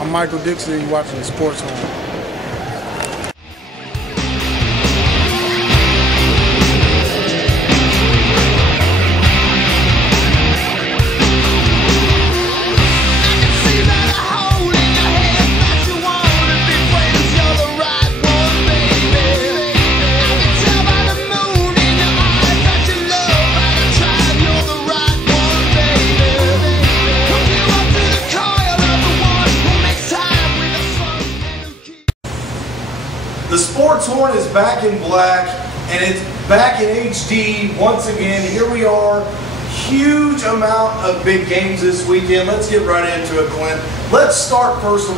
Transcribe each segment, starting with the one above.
I'm Michael Dixon, and you're watching the Sports Horn. The Sports Horn is back in black, and it's back in HD once again. Here we are. Huge amount of big games this weekend. Let's get right into it, Clint. Let's start first and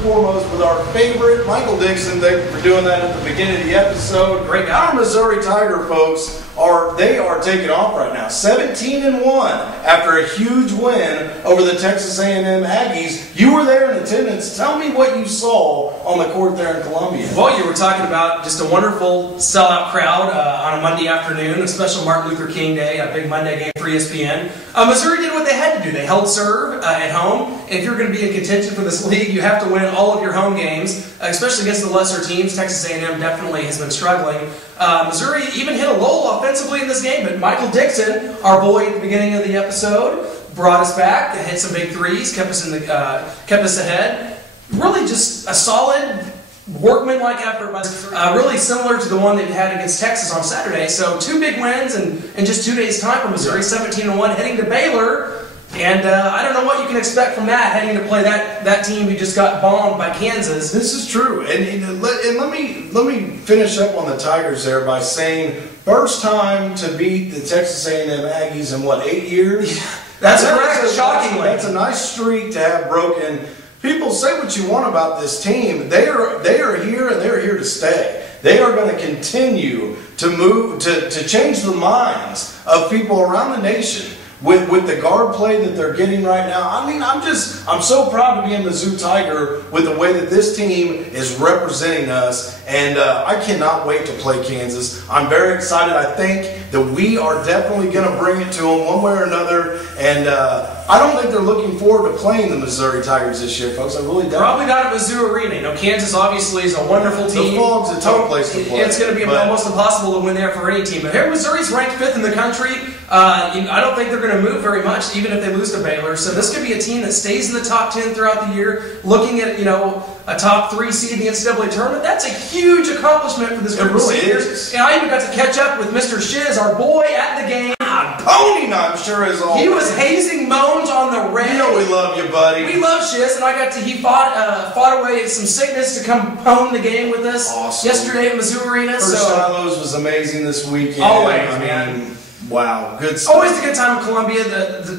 foremost with our favorite, Michael Dixon. Thank you for doing that at the beginning of the episode. Great. Our Missouri Tiger folks are taking off right now. 17-1 after a huge win over the Texas A&M Aggies. You were there in attendance. Tell me what you saw on the court there in Columbia. Well, you were talking about just a wonderful sellout crowd on a Monday afternoon, a special Martin Luther King Day, a big Monday game for ESPN. Missouri did what they had to do. They held serve at home. If you're going to be in contention for this league, you have to win all of your home games, especially against the lesser teams. Texas A&M definitely has been struggling. Missouri even hit a lull offensively in this game, but Michael Dixon, our boy at the beginning of the episode, brought us back, hit some big threes, kept us ahead. Really just a solid workman-like effort, really similar to the one they had against Texas on Saturday. So 2 big wins in just 2 days' time for Missouri, 17-1, heading to Baylor. And I don't know what you can expect from that, heading to play that team who just got bombed by Kansas. This is true, and let me finish up on the Tigers there by saying first time to beat the Texas A&M Aggies in what, 8 years? Yeah, that's correct. Shockingly, that's a nice streak to have broken. People say what you want about this team. They are here and they're here to stay. They are going to continue to move to change the minds of people around the nation. With the guard play that they're getting right now, I mean, I'm so proud to be a Mizzou Tiger with the way that this team is representing us, and I cannot wait to play Kansas. I'm very excited. I think that we are definitely going to bring it to them one way or another, and I don't think they're looking forward to playing the Missouri Tigers this year, folks. I really don't. Probably not at Mizzou Arena. You know, Kansas obviously is a wonderful team. The Fog's a tough place to play. It's going to be almost impossible to win there for any team. But here, Missouri's ranked 5th in the country. I don't think they're going to move very much, even if they lose to Baylor. So this could be a team that stays in the top 10 throughout the year, looking at, a top 3 seed in the NCAA tournament. That's a huge accomplishment for this group of seniors. And I even got to catch up with Mr. Shiz, our boy, at the game. Pony, I'm sure is all. He was hazing Moans on the red. You know we love you, buddy. We love Shiz, and he fought away some sickness to come hone the game with us yesterday at Mizzou Arena. Shiloh's was amazing this weekend. Always, man. Wow, good stuff. Always a good time in Columbia.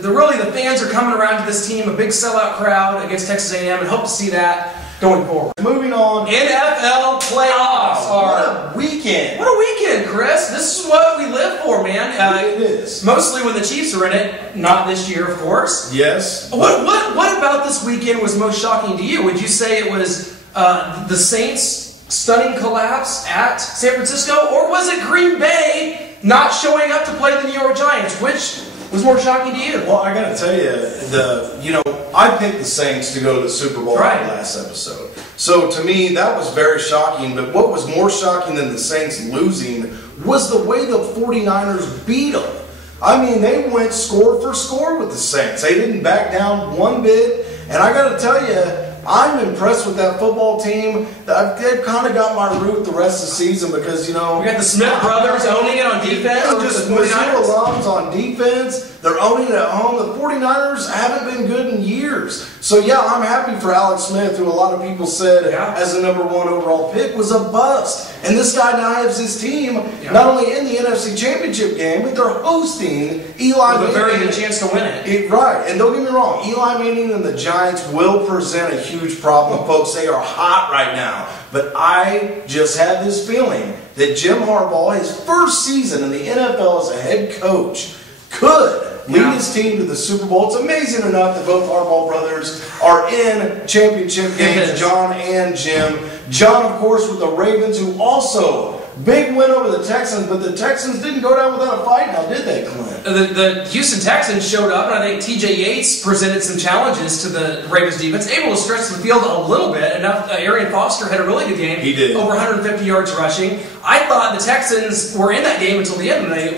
Really, the fans are coming around to this team, a big sellout crowd against Texas A&M, and hope to see that going forward. Moving on. NFL playoffs. What a weekend. What a weekend, Chris. This is what we live for, man. It is. Mostly when the Chiefs are in it. Not this year, of course. Yes. What about this weekend was most shocking to you? Would you say it was the Saints' stunning collapse at San Francisco, or was it Green Bay not showing up to play the New York Giants? Which was more shocking to you? Well, I got to tell you, I picked the Saints to go to the Super Bowl last episode. So to me, that was very shocking. But what was more shocking than the Saints losing was the way the 49ers beat them. I mean, they went score for score with the Saints. They didn't back down one bit. And I got to tell you, I'm impressed with that football team. They've kind of got my root the rest of the season because, we got the Smith brothers owning it on defense. Just Mizzou alums on defense. They're owning it at home. The 49ers haven't been good in years. So, yeah, I'm happy for Alex Smith, who a lot of people said as the #1 overall pick was a bust. And this guy now has his team not only in the NFC Championship game, but they're hosting Eli Manning. With a very good chance to win it. Right. And don't get me wrong, Eli Manning and the Giants will present a huge problem, folks. They are hot right now. But I just have this feeling that Jim Harbaugh, his first season in the NFL as a head coach, could lead his team to the Super Bowl. It's amazing enough that both Harbaugh brothers are in championship games, John and Jim. John, of course, with the Ravens, who also Big win over the Texans, but the Texans didn't go down without a fight now, did they, Clint? The Houston Texans showed up, and I think TJ Yates presented some challenges to the Ravens defense, able to stretch the field a little bit. Enough. Arian Foster had a really good game. He did. Over 150 yards rushing. I thought the texans were in that game until the end, and they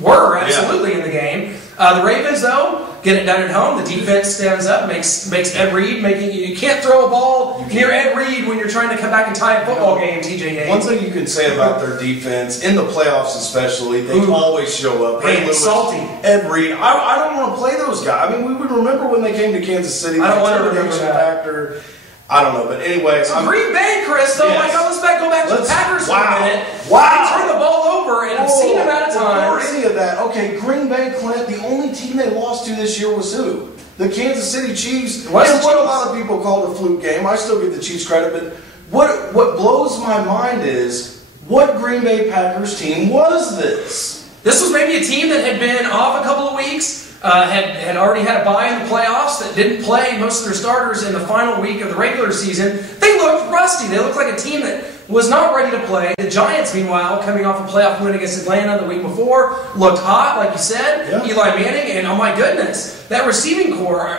were absolutely in the game. The Ravens, though, get it done at home. The defense stands up, makes Ed Reed making you can't throw a ball near Ed Reed when you're trying to come back and tie a football game. TJ Yates. One thing you can say about their defense in the playoffs, especially, they always show up. Ray Lewis, salty. Ed Reed. I don't want to play those guys. I mean, we would remember when they came to Kansas City. I don't want to remember that factor. I don't know, but anyway. So Green Bay, Chris, though, yes. let's go back to the Packers for a minute. Wow. They turn the ball over, and I've seen them at a time. Before any of that, okay, Green Bay, Clint, the only team they lost to this year was who? The Kansas City Chiefs. What a lot of people called a fluke game. I still give the Chiefs credit, but what blows my mind is, what Green Bay Packers team was this? This was maybe a team that had been off a couple of weeks. Had already had a bye in the playoffs, that didn't play most of their starters in the final week of the regular season. They looked rusty. They looked like a team that was not ready to play. The Giants, meanwhile, coming off a playoff win against Atlanta the week before, looked hot, like you said. Yeah. Eli Manning, and oh my goodness, that receiving core.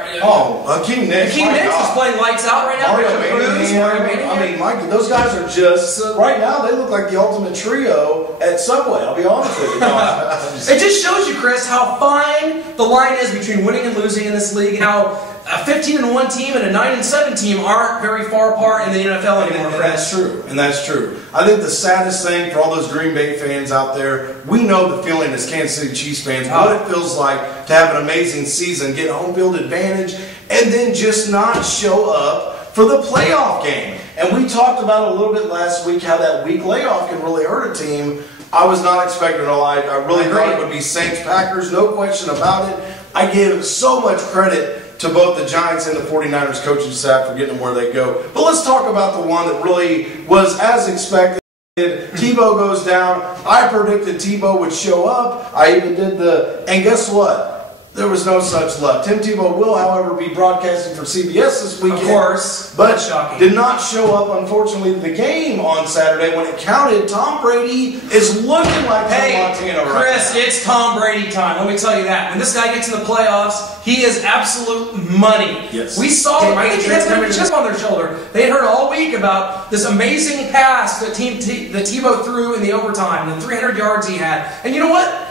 King Nix. King Nix is playing lights out right now. Mario Manningham. I mean, Mike, those guys are just, right now, they look like the ultimate trio at Subway, I'll be honest with you. It just shows you, Chris, how fine the line is between winning and losing in this league, and how a 15-1 team and a 9-7 team aren't very far apart in the NFL anymore. And that's true. And that's true. I think the saddest thing for all those Green Bay fans out there, we know the feeling as Kansas City Chiefs fans, what it feels like to have an amazing season, get home field advantage, and then just not show up for the playoff game. And we talked about a little bit last week how that week layoff can really hurt a team. I was not expecting it all. I really thought it would be Saints-Packers, no question about it. I give so much credit to both the Giants and the 49ers coaching staff for getting them where they go. But let's talk about the one that really was as expected. Tebow goes down. I predicted Tebow would show up. I even did and guess what? There was no such luck. Tim Tebow will, however, be broadcasting for CBS this weekend. Of course. But did not show up, unfortunately, to the game on Saturday when it counted. Tom Brady is looking like Montana right Chris, now. it's Tom Brady time. Let me tell you that. When this guy gets in the playoffs, he is absolute money. Yes. We saw them. I think they had a chip on their shoulder. They had heard all week about this amazing pass that Tebow threw in the overtime, the 300 yards he had. And you know what?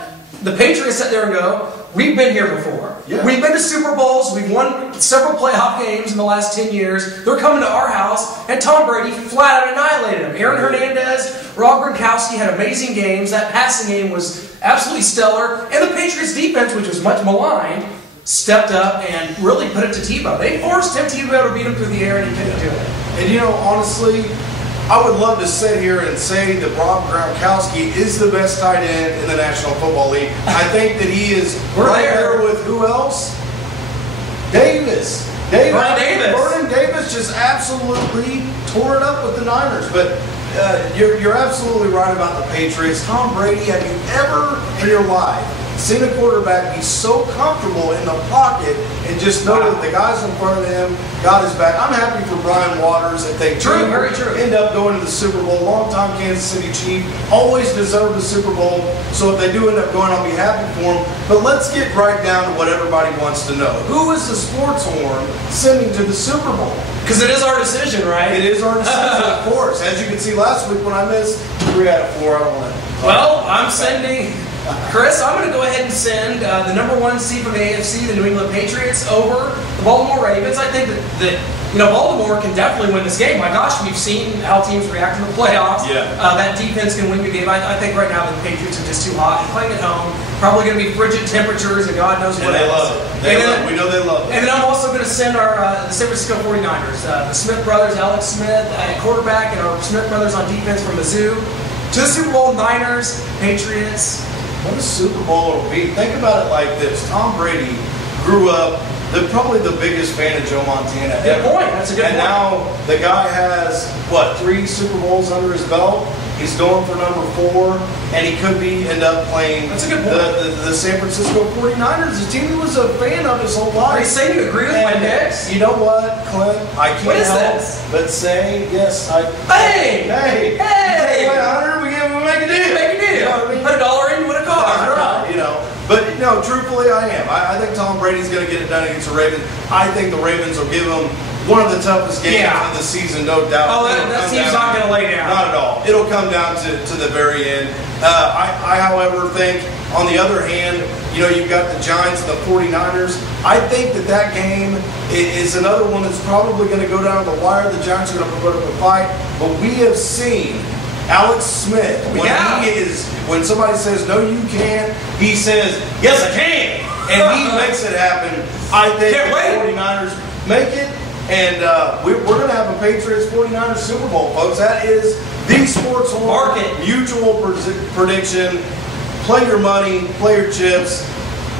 The Patriots sat there and go, we've been here before. Yeah. We've been to Super Bowls. We've won several playoff games in the last 10 years. They're coming to our house, and Tom Brady flat out annihilated them. Aaron Hernandez, Rob Gronkowski had amazing games. That passing game was absolutely stellar. And the Patriots defense, which was much maligned, stepped up and really put it to Tebow. They forced Tim Tebow to beat him through the air, and he couldn't do it. And you know, honestly, I would love to sit here and say that Rob Gronkowski is the best tight end in the National Football League. I think that he is right there with who else? Davis. Vernon Davis just absolutely tore it up with the Niners. But you're absolutely right about the Patriots. Tom Brady, have you ever in your life seen a quarterback be so comfortable in the pocket and just know that the guys in front of him got his back? I'm happy for Brian Waters if they very true. End up going to the Super Bowl. Longtime Kansas City Chief, always deserved the Super Bowl. So if they do end up going, I'll be happy for them. But let's get right down to what everybody wants to know. Who is the sports horn sending to the Super Bowl? Because it is our decision, right? It is our decision, of course. As you can see last week when I missed 3 out of 4, I don't want to. Well, I'm sending. Chris, I'm going to go ahead and send the #1 seed from the AFC, the New England Patriots, over the Baltimore Ravens. I think that Baltimore can definitely win this game. My gosh, we've seen how teams react in the playoffs. Yeah. That defense can win the game. I think right now the Patriots are just too hot. And playing at home, probably going to be frigid temperatures and God knows what else. They love it. We know they love it. And then I'm also going to send the San Francisco 49ers, the Smith brothers, Alex Smith at quarterback, and our Smith brothers on defense from Mizzou, to the Super Bowl. Niners, Patriots. What a Super Bowl it'll be. Think about it like this. Tom Brady grew up probably the biggest fan of Joe Montana ever. Good point. That's a good point. And now the guy has, 3 Super Bowls under his belt. He's going for #4, and he could end up playing That's a good point. the San Francisco 49ers, a team he was a fan of his whole life. Are you saying you agree with my picks? You know what, Clint? I can't help this? but say, yes, Hey! Hey! Hey! Hunter, we give no, truthfully, I am. I think Tom Brady's going to get it done against the Ravens. I think the Ravens will give him one of the toughest games of the season, no doubt. Oh, that team's not going to lay down. Not at all. It'll come down to the very end. I, however, think, on the other hand, you know, you've got the Giants and the 49ers. I think that game is another one that's probably going to go down the wire. The Giants are going to put up a fight. But we have seen Alex Smith, when somebody says, no, you can't, he says, yes, I can. And he makes it happen. I think the 49ers make it. And we're going to have a Patriots 49ers Super Bowl, folks. That is the Sports Market mutual prediction. Play your money, play your chips.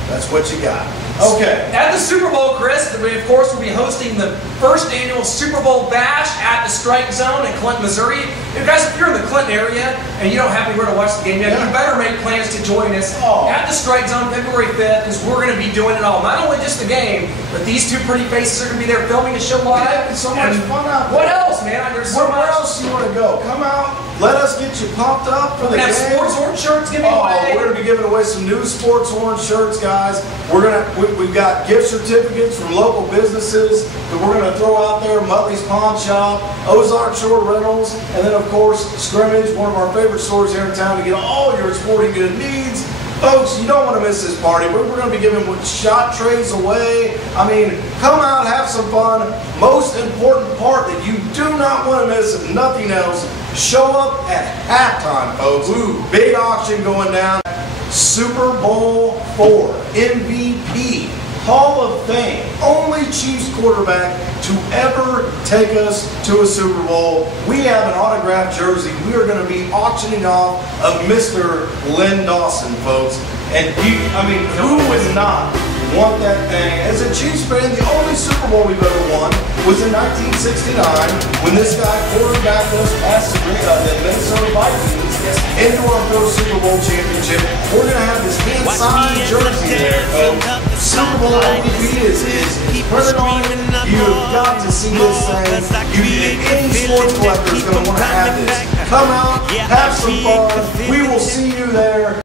That's what you got. Okay. At the Super Bowl, Chris, we, of course, will be hosting the first annual Super Bowl Bash at the Strike Zone in Clinton, Missouri. And guys, if you're in the Clinton area and you don't have anywhere to watch the game yet, you better make plans to join us at the Strike Zone February 5th, because we're going to be doing it all. Not only just the game, but these two pretty faces are going to be there filming the show live. Yeah, it's so much fun out there. What else, man? There's so much. Where else do you want to go? Come out. Let us get you pumped up for the game. Sports Orange shirts giving away. We're going to be giving away some new Sports Orange shirts, guys. We've got gift certificates from local businesses that we're going to throw out there. Muttley's Pawn Shop, Ozark Shore Rentals, and then, of course, Scrimmage, one of our favorite stores here in town to get all your sporting good needs. Folks, you don't want to miss this party. We're going to be giving shot trays away. I mean, come out, have some fun. Most important part that you do not want to miss, if nothing else, show up at halftime, folks. Big auction going down. Super Bowl IV, MVP, Hall of Fame, only Chiefs quarterback to ever take us to a Super Bowl. We have an autographed jersey we are going to be auctioning off of Mr. Len Dawson, folks. And who would not want that thing? As a Chiefs fan, the only Super Bowl we've ever won was in 1969 when this guy quarterbacked us past the Minnesota Vikings into our first Super Bowl championship. We're going to have this hand-signed jersey there, folks. Super Bowl MVP is printed on it. You've got to see this thing. Any sports collector is going to want to have this. Come out, have some fun. We will see you there.